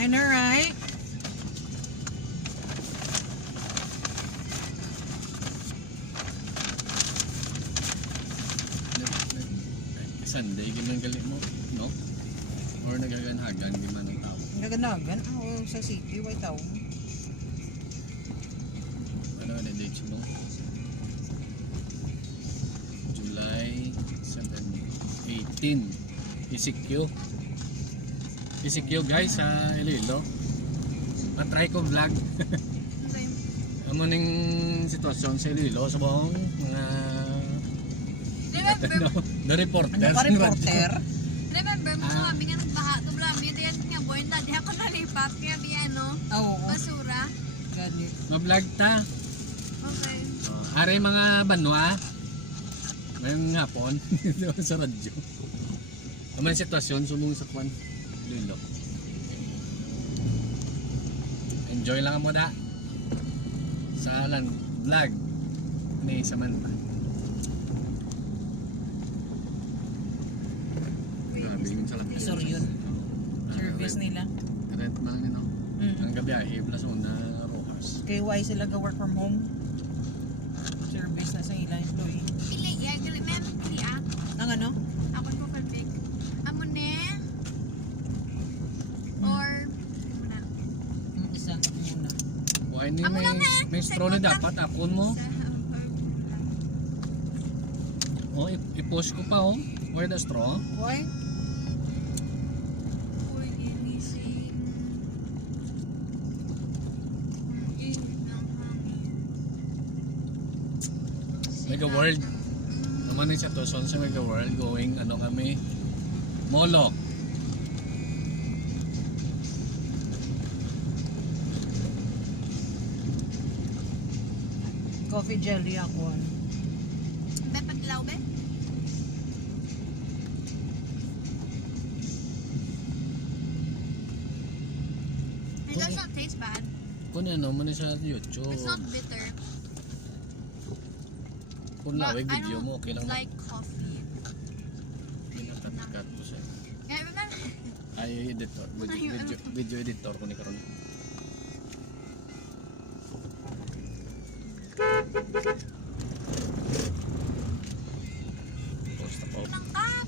I know, right? Sunday, gimana galing mo, no? Or nagaganhagan, gimana ang tao? Naganagan ako sa city, white town. Ano na date mo? July 7, 18. ECQ. ECQ guys sa Iloilo. Patry ko vlog. Amo ning sitwasyon sa Iloilo sa buong mga the reporter. Nagpa-reporter. Remember mo kami nga nagbaha to blami diyan nga boy na di ako nalipat kaya bi ano Oo. basura. Ganit. Ma-vlog ta. Okay. Are mga banwa. Ngayong hapon sa radyo. Aman sitwasyon sumung sa kwan Iloilo. Enjoy lang mo da sa vlog ni Samantha. Grabe yung sa lapis. Sorry yun. Service nila. Rent man nino. Ang gabiyahe plus una Rojas. KY sila ga-work from home. Service na sa ilang employee. Pili ya gali mem pili ah. Ang ano? Ako ko perfect. Amo ne or muna. Isa muna. Why ni may straw na dapat akon mo. Oh, i-push ko pa oh. Where the straw? Why? Mega World. Naman sa Tucson sa Mega World going ano kami Molo. Coffee jelly ako. Be paglaw be. It does not taste bad. Kung ano mo na sa YouTube. It's not bitter. Kung But lawig I video don't mo okay lang mo. like coffee. Pinakat ko siya. Yeah, remember? Ay editor, video editor ko ni karon. Post ako. Tangkap!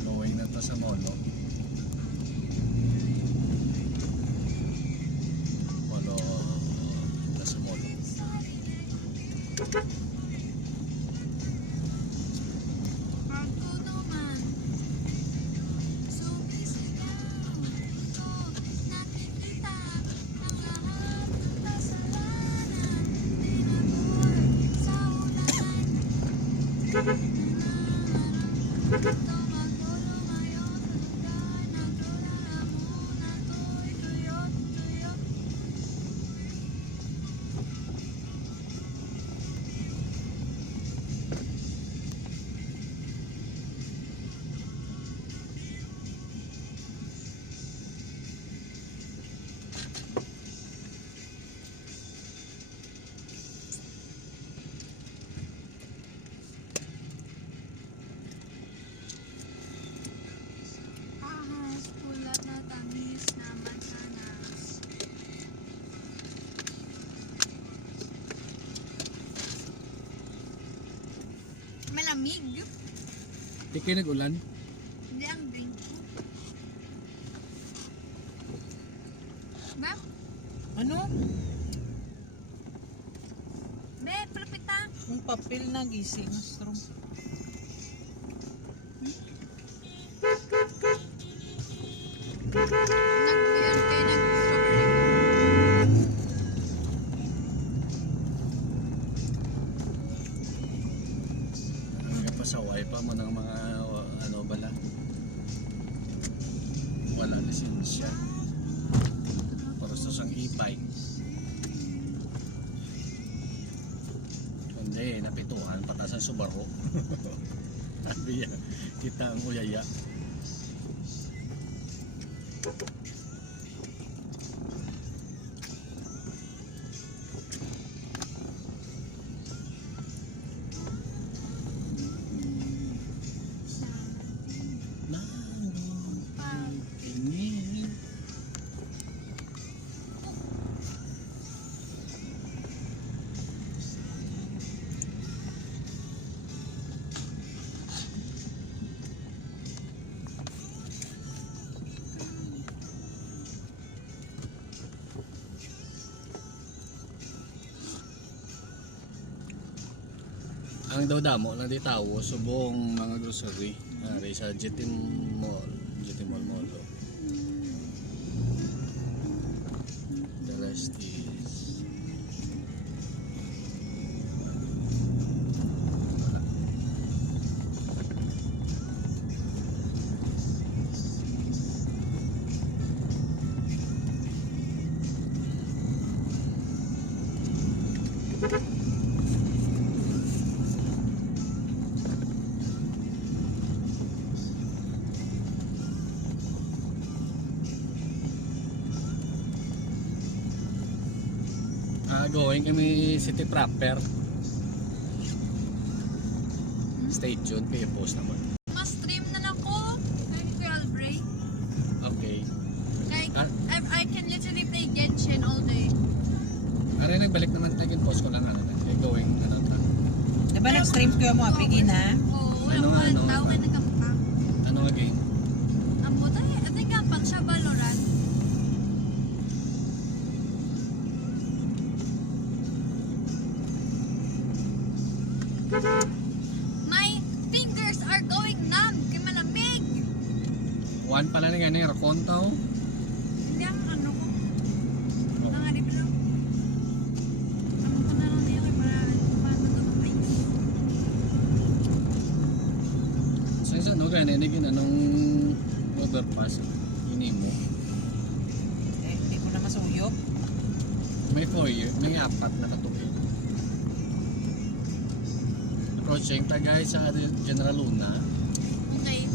Going na to sa Molo. Molo na sa Molo. Ako naman. Sumisigaw ko, nakikita ang lahat ng kasalanan. Tinabuhay sa ulan. Tumago lumayo sa lugar na tulalamunan ko'y tuyo-tuyo. Ahas, pulat na tamis na mansanas. Malamig. Di kayo nag-ulan? Hindi ang drink ko. Ba? Ano? Be, palapita. Yung papel na gising. Straw. Nag-yun kayo nag-strawberry. Pasaway pa mo ng mga ano bala. Wala lisensya. Para sa sang e-bike. Kundi napituhan patasan Subaru. Sabi niya, kita ang uyaya. Ang daw damo lang di tawo subong mga grocery ari sa GT Mall, Molo. The rest is going kami city proper. Stay tuned, kaya post naman. Mas stream na lang ko. Kay Kuya Albray. Okay. Like, Ah. I can literally play Genshin all day. Ari nagbalik naman tayo post ko lang ano. Kaya going ano ta. Diba nag-stream kayo mo, apigin ha? Oo, Ano nga, wala ano? mo. Tao kayo nagkampang. Ano nga game? Ang buta eh. At nagkampang siya, Valorant. My fingers are going numb. Kaya malamig. One pala na ganyan, rakonto. Hindi ang ano ko. Nangarip lang. Ano ko na lang niya kay para matutupay. So isa no ganyan, naging anong overpass ini mo. Eh, hindi ko na masuyok. May 4 year, may 4 na katuig. Approaching ta guys sa General Luna. Okay.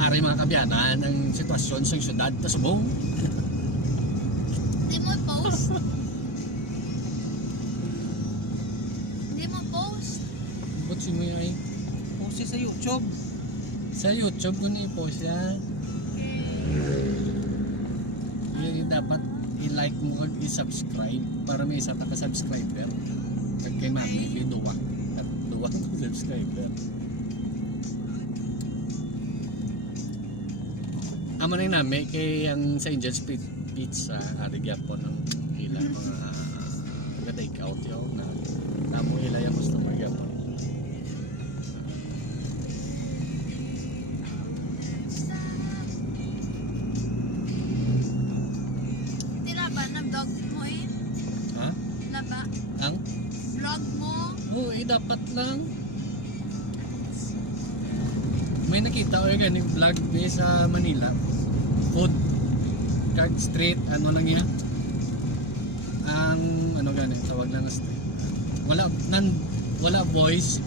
Ari mga kabyanan ang sitwasyon sa syudad ta subong. Hindi mo post. Hindi mo post. But si mo ay Post siya sa YouTube. sa YouTube ko ni post yan. Yung dapat i-like mo kag i-subscribe para may isa ta ka subscriber. Kag kay mami may duwa. At duwa ka subscriber. Amo na nami kay ang sa Angel's Pizza ari gyapon ang ilang mga taga-take out yaw na namo ila yung customer gyapon. Tira ba na vlog mo eh? Ha? Na ba? Ang? Vlog mo? Oo, dapat lang. May nakita ko yung ganing vlog ni sa Manila. Food card street, ano lang yan? Ang ano gani, tawag lang na street. Wala voice.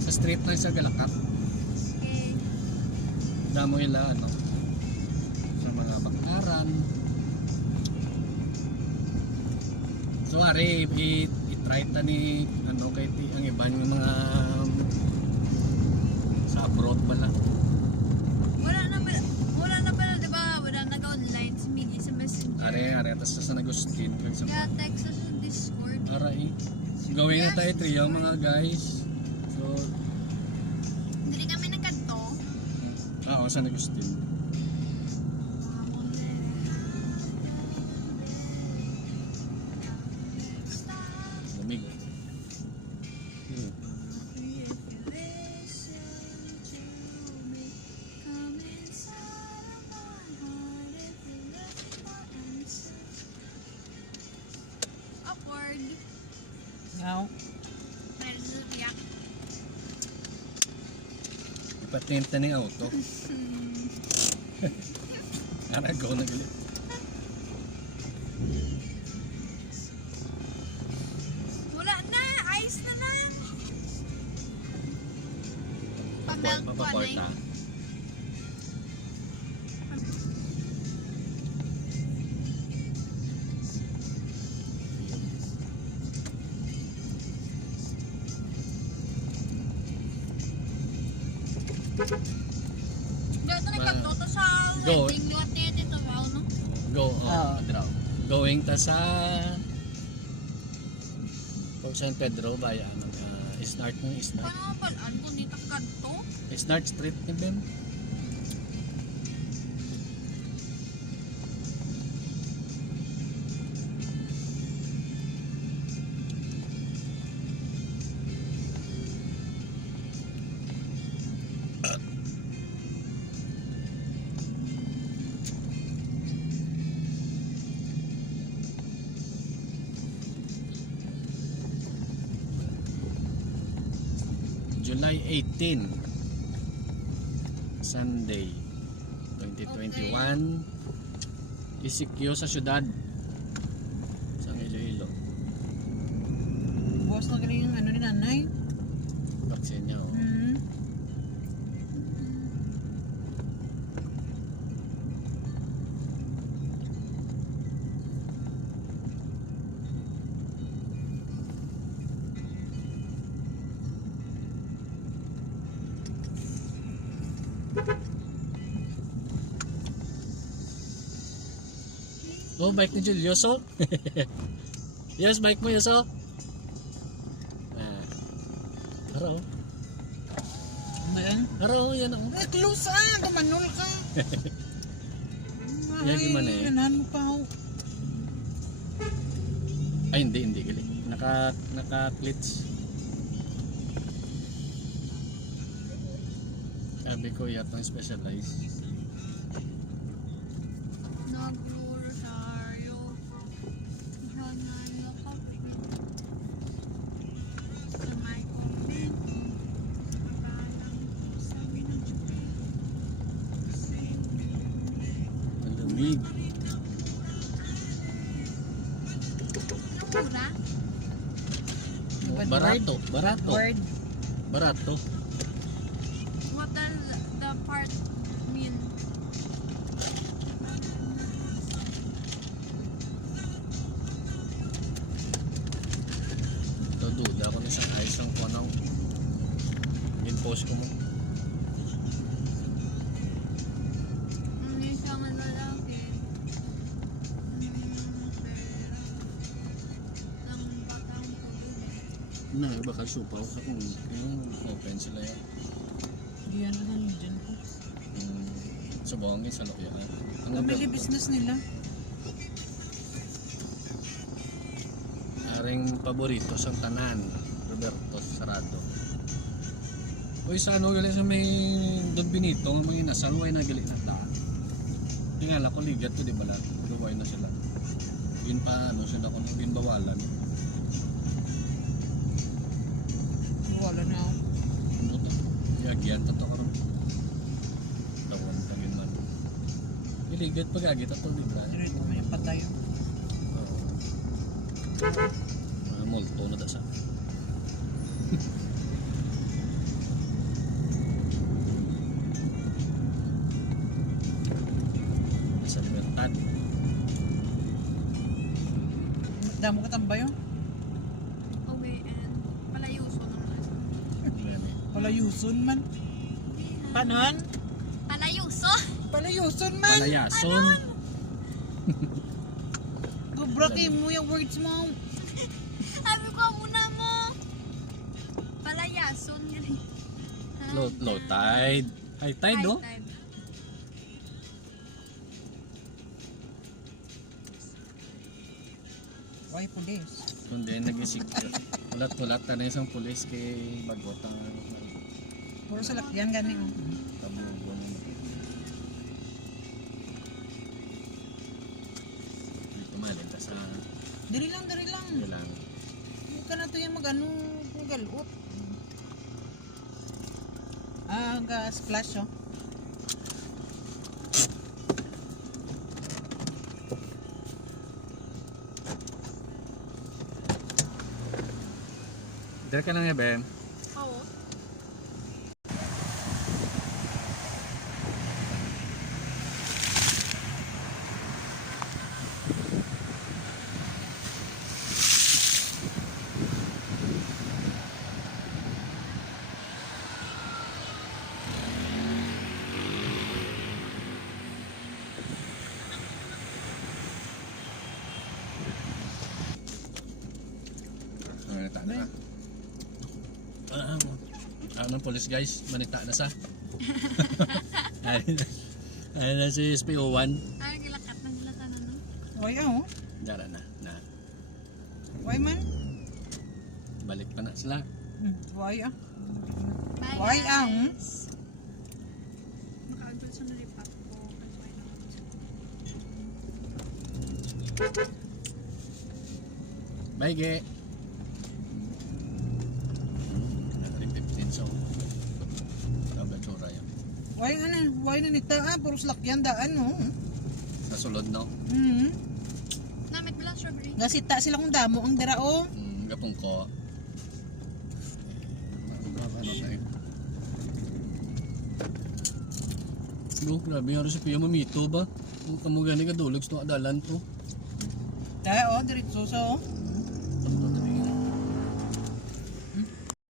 Sa street lang sa Galakak. Okay. Damo ila ano sa mga bakaran. So ari i-try ta ni ano kay ang iban ng mga sa abroad pala. Wala na pala, di ba? Wala nag-online si Miggy sa Messenger. Ari tas sa Agustin kag sa Kaya text us sa Discord. Aray. Gawin na tayo trio mga guys. So Hindi kami nagkanto. San Agustin. Lamig. Awkward. Ngaw. Meron sa tiyak. Ipatinta ng auto. Arago na galit. Wala na! Ayos na na! Pamelt ko na Papaporta. eh. Dito nagkanto to sa Go. wedding lot niya dito ba, no? Oo. Going ta sa San Pedro via ano Snart ng Snart. Paano nga pala? Kung dito kanto? Snart Street ni Bem. July 18, Sunday 2021. ECQ sa syudad sa Iloilo. Buwas na galing yung ano ni nanay. Vaccine niya, oh. Oh, bike ni Julius, oh. Yes, bike mo, Yoso. Araw. Ano yan? Araw, yan ang. Eh, close ah! Gumanol ka! Yan, gimana eh? Ganahan mo pa ako. Ay, hindi gali. Naka-clits. Sabi ko, yatang specialized. Nag-Rosario. Hanggang nakapit. Sa may convento. Parang sabi ng Diyos. Malamig. Mura? Barato. Word. Barato. What does the part mean? Duda ako na sa ayos ng kunang. In-post ko mo. Hindi siya man lalaki. Ng batang pulubi. Na, baka supaw sa kung yung open sila yan. Diyan na lang dyan ko. Sa bongin, sa lokya. Family business nila. Aring paborito sa tanan, Roberto Sarado. Uy, sa ano gali sa may Don Benito, mga inasal, way na gali na ta. Tingala ko ligat to, di ba lang? Luway na sila. Yun pa, ano sila kung binbawalan. Wala na ako. Ano to? Yagyan, totoo ka rin. Dawan tangin man. Iligat pagagit ato, di ba? Direct mo yung patay. Mga multo na dasa. Sa libertad. Damo ka tambay oh. Okay, and palayuso naman. Yan eh. Palayuson man. Panon? Palayuso? Palayuson man. Palayason. Gubraki mo yung words mo. Sabi ko muna mo. Palayason ganun. Low tide. High tide, no? High tide. Why police? Kundi nag-isig. Ulat-ulat na isang pulis kay Bagotang. Puro sa lakyan gani oh. Tabugo na. Dito malin ta sa Diri lang. ilang. Huwag ka na to yung mag-ano, mag-alot. Splash oh. Dira ka lang ya, Ben. Oo. Manita na. Ano police guys, manita na sa. Ayun na si SPO1. Ay, gilakat na nila sana no? Why oh? Dara na. Why man? Balik pa na sila. Why ah? Bye, Why guys. ang? Makaagod sa nalipat ko. Bye, Ge. 15 so. Why na nita puro lakyan daan no. Nasulod no. Namit ba lang strawberry? Gasita sila kung damo ang dira oh. Gapong ko. Ano na eh. No, grabe yung recipe yung mamito ba? Kung kamu gani ka dulog sa adalan to. Dahil oh, diretso so.